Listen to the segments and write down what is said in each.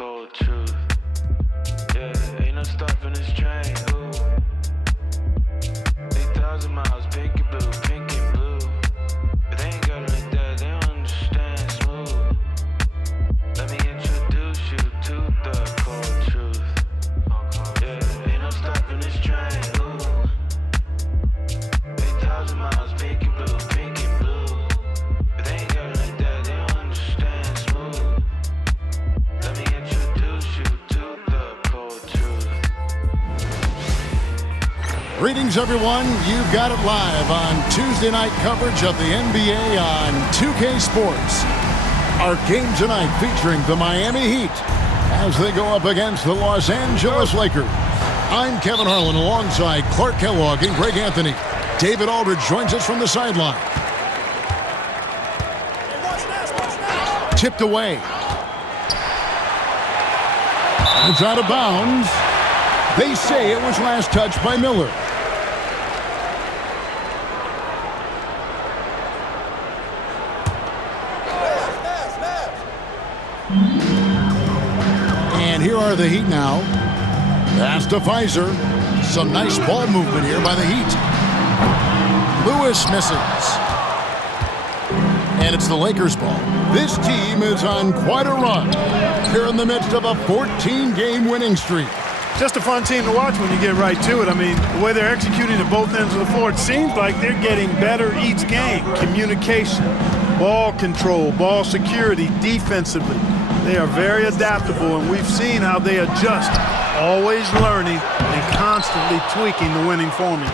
cold truth. Yeah, ain't no stopping this train. Ooh. 8,000 miles, pink and blue, pink and blue. But they ain't got it like that, they don't understand smooth. Let me introduce you to the cold truth. Yeah, ain't no stopping this train. Ooh. 8,000 miles, pink and blue, pink and blue. But they ain't got it like that, they don't understand smooth. Let me introduce you to the cold truth. Greetings, everyone. You've got it live on Tuesday night coverage of the NBA on 2K Sports. Our game tonight featuring the Miami Heat as they go up against the Los Angeles Lakers. I'm Kevin Harlan alongside Clark Kellogg and Greg Anthony. David Aldridge joins us from the sideline. Tipped away. It's out of bounds. They say it was last touched by Miller. And here are the Heat now. Pass to Pfizer. Some nice ball movement here by the Heat. Lewis misses. And it's the Lakers' ball. This team is on quite a run. They're in the midst of a 14-game winning streak. Just a fun team to watch when you get right to it. I mean, the way they're executing at both ends of the floor, it seems like they're getting better each game. Communication, ball control, ball security, defensively. They are very adaptable, and we've seen how they adjust, always learning and constantly tweaking the winning formula.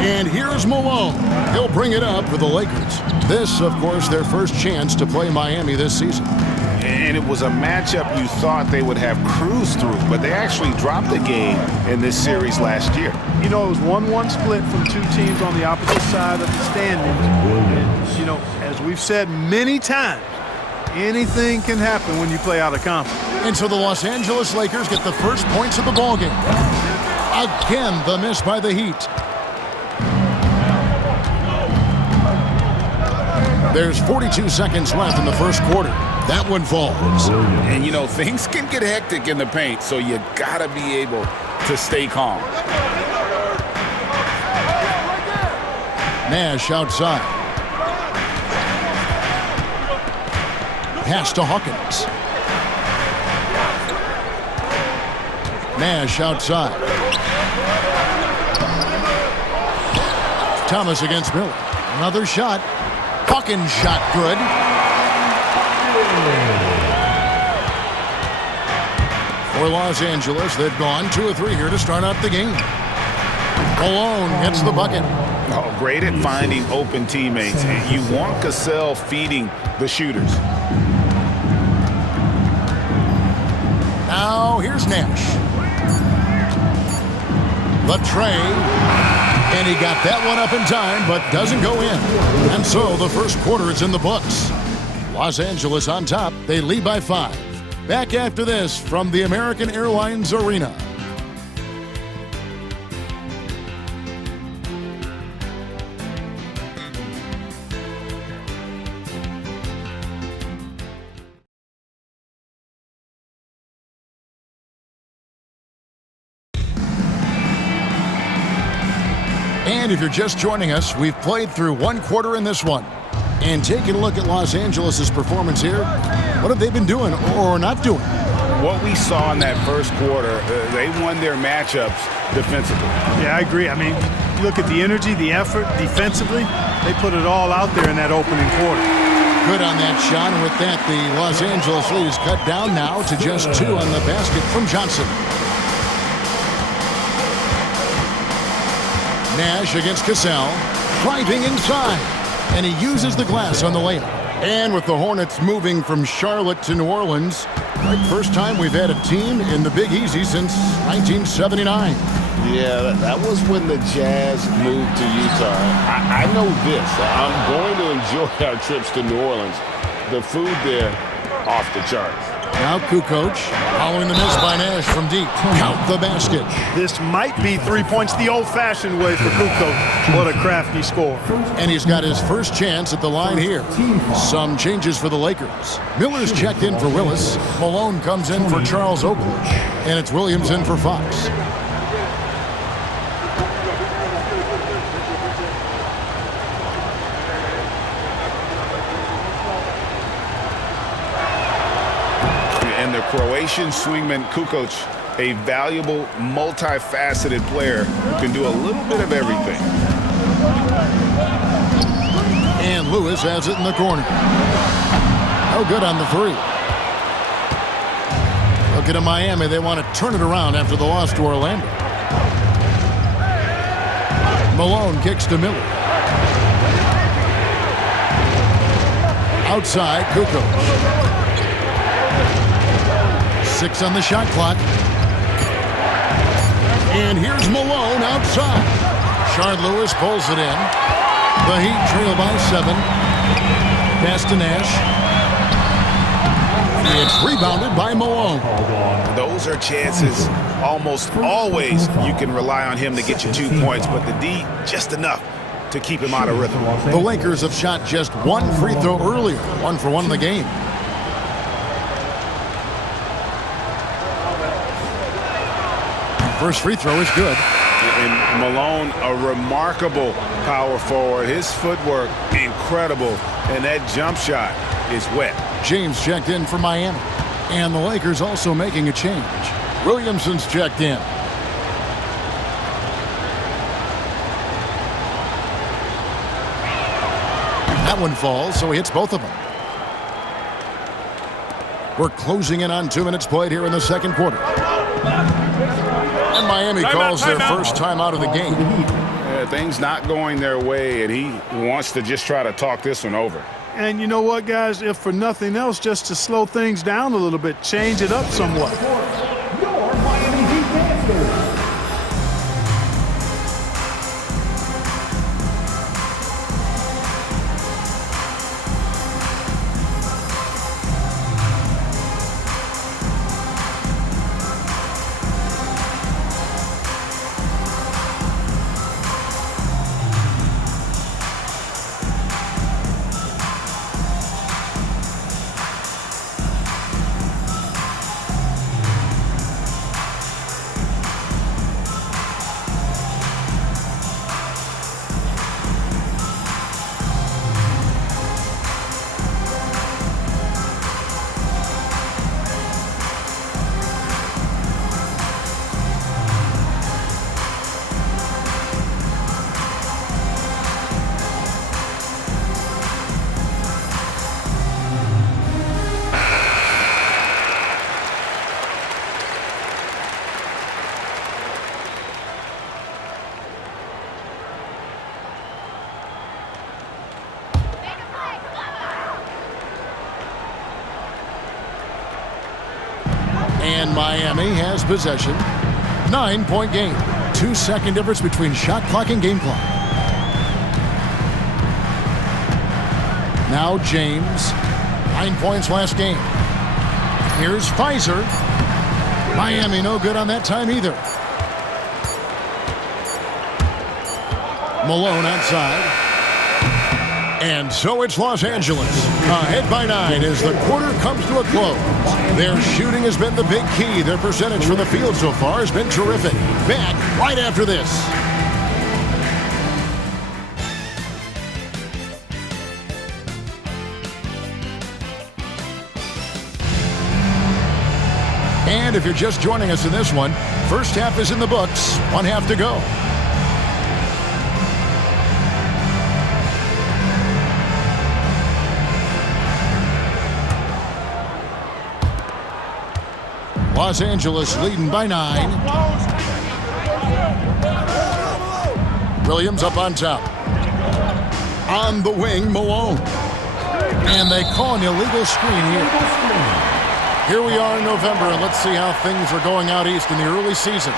And here's Malone. He'll bring it up for the Lakers. This, of course, their first chance to play Miami this season. And it was a matchup you thought they would have cruised through, but they actually dropped the game in this series last year. You know, it was 1-1 split from two teams on the opposite side of the standings. And, you know, as we've said many times, anything can happen when you play out of conference. And so the Los Angeles Lakers get the first points of the ballgame. Again, the miss by the Heat. There's 42 seconds left in the first quarter. That one falls. And, you know, things can get hectic in the paint, so you got to be able to stay calm. Nash outside. Pass to Hawkins. Nash outside. Thomas against Miller. Another shot. Hawkins shot good. For Los Angeles, they've gone 2 or 3 here to start out the game. Malone gets the bucket. Oh, great at finding open teammates. And you want Cassell feeding the shooters. Now here's Nash. The tray. And he got that one up in time, but doesn't go in. And so the first quarter is in the books. Los Angeles on top. They lead by 5. Back after this from the American Airlines Arena. And if you're just joining us, we've played through 1 quarter in this one. And taking a look at Los Angeles' performance here, what have they been doing or not doing? What we saw in that first quarter, they won their matchups defensively. Yeah, I agree. I mean, you look at the energy, the effort defensively, they put it all out there in that opening quarter. Good on that shot, and with that, the Los Angeles lead is cut down now to just 2 on the basket from Johnson. Nash against Cassell, driving inside, and he uses the glass on the layup. And with the Hornets moving from Charlotte to New Orleans, right, first time we've had a team in the Big Easy since 1979. Yeah, that was when the Jazz moved to Utah. I know this. I'm going to enjoy our trips to New Orleans. The food there, off the charts. Now Kukoc, following the miss by Nash from deep. Count the basket. This might be 3 points the old-fashioned way for Kukoc. What a crafty score. And he's got his first chance at the line here. Some changes for the Lakers. Miller's checked in for Willis. Malone comes in for Charles Oakley. And it's Williams in for Fox. And the Croatian swingman Kukoc, a valuable, multifaceted player who can do a little bit of everything. And Lewis has it in the corner. No good on the three. Looking at Miami, they want to turn it around after the loss to Orlando. Malone kicks to Miller. Outside, Kukoc. 6 on the shot clock. And here's Malone outside. Shard Lewis pulls it in. The Heat trail by 7. Pass to Nash. It's rebounded by Malone. Those are chances almost always you can rely on him to get you 2 points, but the D, just enough to keep him out of rhythm. The Lakers have shot just 1 free throw earlier. 1 for 1 in the game. First free throw is good. And Malone, a remarkable power forward. His footwork, incredible. And that jump shot is wet. James checked in for Miami. And the Lakers also making a change. Williamson's checked in. That one falls, so he hits both of them. We're closing in on 2 minutes played here in the second quarter. And Miami calls their first time out of the game. Yeah, things not going their way, and he wants to just try to talk this one over. And you know what, guys? If for nothing else, just to slow things down a little bit, change it up somewhat. Your Miami Heat dancers. And Miami has possession. 9-point game. 2-second difference between shot clock and game clock. Now James. 9 points last game. Here's Pfizer. Miami no good on that time either. Malone outside. And so it's Los Angeles, ahead by 9 as the quarter comes to a close. Their shooting has been the big key. Their percentage from the field so far has been terrific. Back right after this. And if you're just joining us in this one, first half is in the books. 1 half to go. Los Angeles leading by 9. Williams up on top. On the wing, Malone. And they call an illegal screen here. Here we are in November, and let's see how things are going out east in the early season.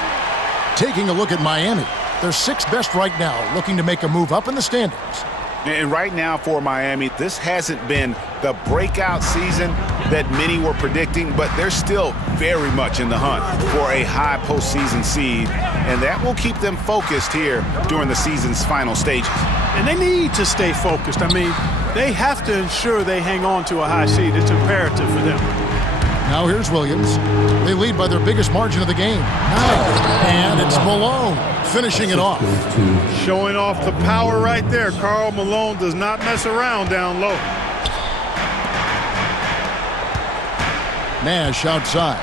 Taking a look at Miami. They're 6th best right now, looking to make a move up in the standings. And right now for Miami, this hasn't been the breakout season that many were predicting, but they're still very much in the hunt for a high postseason seed, and that will keep them focused here during the season's final stages. And they need to stay focused. I mean, they have to ensure they hang on to a high seed. It's imperative for them. Now here's Williams. They lead by their biggest margin of the game. And it's Malone finishing it off. Showing off the power right there. Karl Malone does not mess around down low. Nash outside.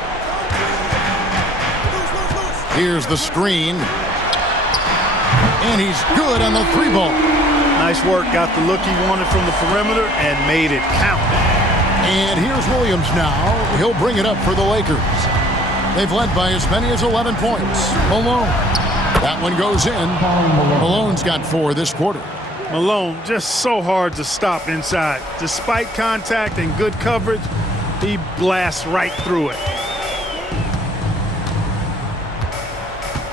Here's the screen. And he's good on the three ball. Nice work. Got the look he wanted from the perimeter and made it count. And here's Williams now. He'll bring it up for the Lakers. They've led by as many as 11 points. Malone. That one goes in. Malone's got 4 this quarter. Malone just so hard to stop inside. Despite contact and good coverage, he blasts right through it.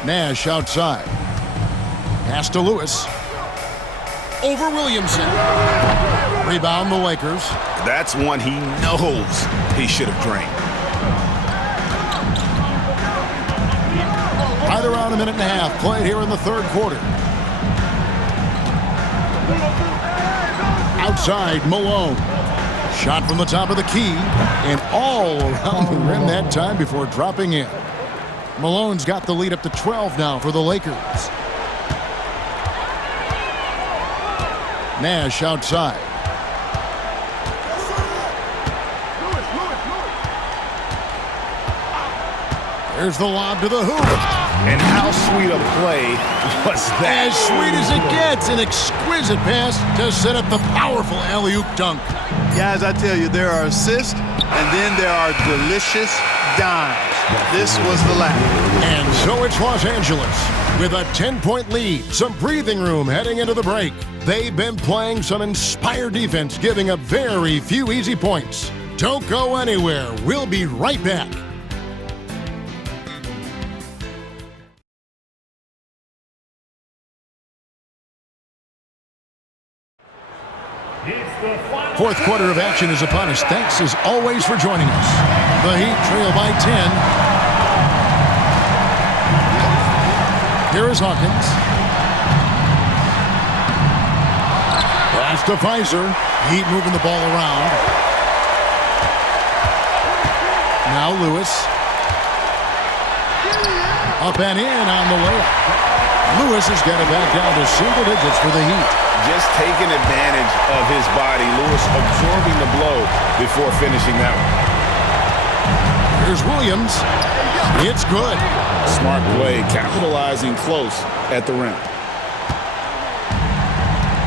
Nash outside. Pass to Lewis. Over Williamson. Rebound the Lakers. That's one he knows he should have drained. Right around a minute and a half played here in the third quarter. Outside, Malone. Shot from the top of the key and all around the rim that time before dropping in. Malone's got the lead up to 12 now for the Lakers. Nash outside. There's the lob to the hoop. And how sweet a play was that? As sweet as it gets. An exquisite pass to set up the powerful alley-oop dunk. Guys, I tell you, there are assists, and then there are delicious dimes. This was the last. And so it's Los Angeles with a 10-point lead. Some breathing room heading into the break. They've been playing some inspired defense, giving up very few easy points. Don't go anywhere. We'll be right back. Fourth quarter of action is upon us. Thanks as always for joining us. The Heat trail by 10. Here is Hawkins. Pass to Pfizer. Heat moving the ball around. Now Lewis. Up and in on the layup. Lewis has got it back down to single digits for the Heat. Just taking advantage of his body. Lewis absorbing the blow before finishing that one. Here's Williams. It's good. Smart play, capitalizing close at the rim.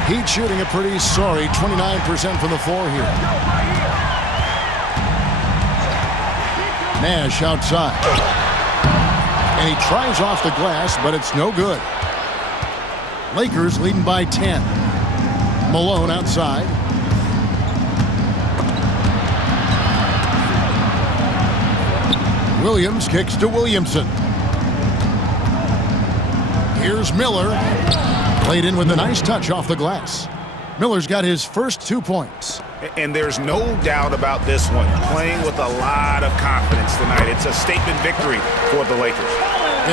Heat shooting a pretty sorry 29% from the floor here. Nash outside. And he tries off the glass, but it's no good. Lakers leading by 10. Malone outside. Williams kicks to Williamson. Here's Miller. Played in with a nice touch off the glass. Miller's got his first 2 points. And there's no doubt about this one. Playing with a lot of confidence tonight. It's a statement victory for the Lakers.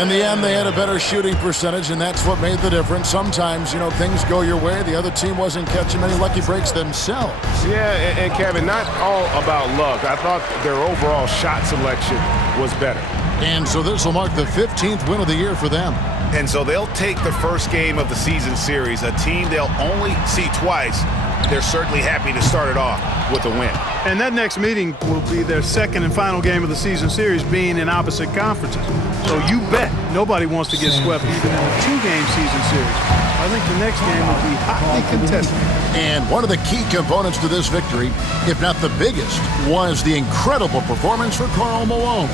In the end, they had a better shooting percentage, and that's what made the difference. Sometimes, things go your way. The other team wasn't catching many lucky breaks themselves. Yeah, and Kevin, not all about luck. I thought their overall shot selection was better. And so this will mark the 15th win of the year for them. And so they'll take the first game of the season series, a team they'll only see twice. They're certainly happy to start it off with a win. And that next meeting will be their second and final game of the season series, being in opposite conferences. So you bet nobody wants to get swept even in a 2-game season series. I think the next game will be hotly contested. And one of the key components to this victory, if not the biggest, was the incredible performance for Karl Malone.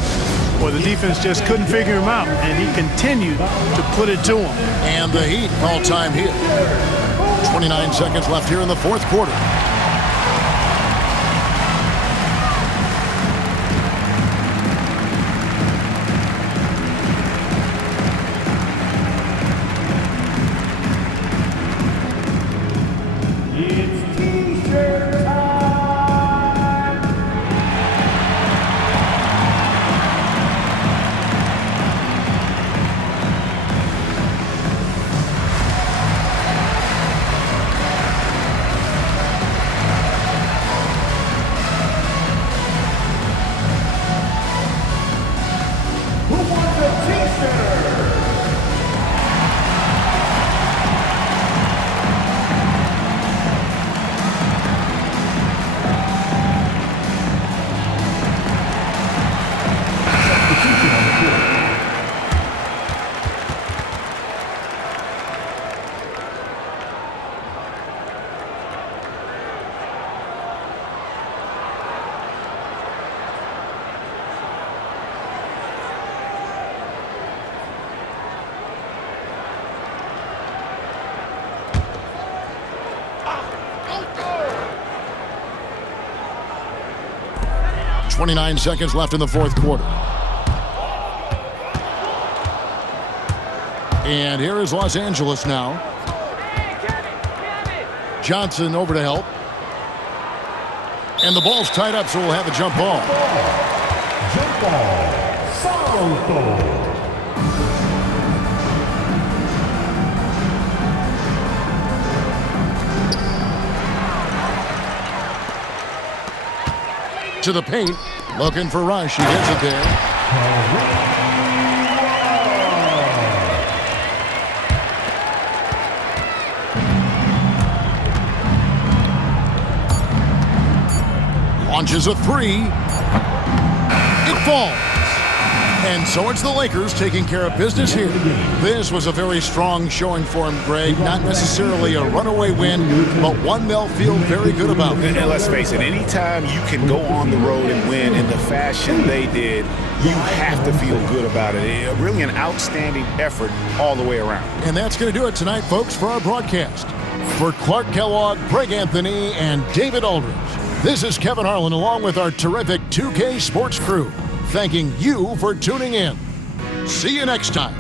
Well, the defense just couldn't figure him out, and he continued to put it to him. And the Heat call time here. 29 seconds left here in the fourth quarter. 29 seconds left in the fourth quarter. And here is Los Angeles now. Johnson over to help. And the ball's tied up, so we'll have a jump ball. Jump ball. Salto. To the paint, looking for Rush. He gets it there. Launches a three. It falls. And so it's the Lakers taking care of business here. This was a very strong showing for him, Greg. Not necessarily a runaway win, but one they'll feel very good about. And let's face it, anytime you can go on the road and win in the fashion they did, you have to feel good about it. Really an outstanding effort all the way around. And that's going to do it tonight, folks, for our broadcast. For Clark Kellogg, Greg Anthony, and David Aldridge, this is Kevin Harlan along with our terrific 2K Sports crew, thanking you for tuning in. See you next time.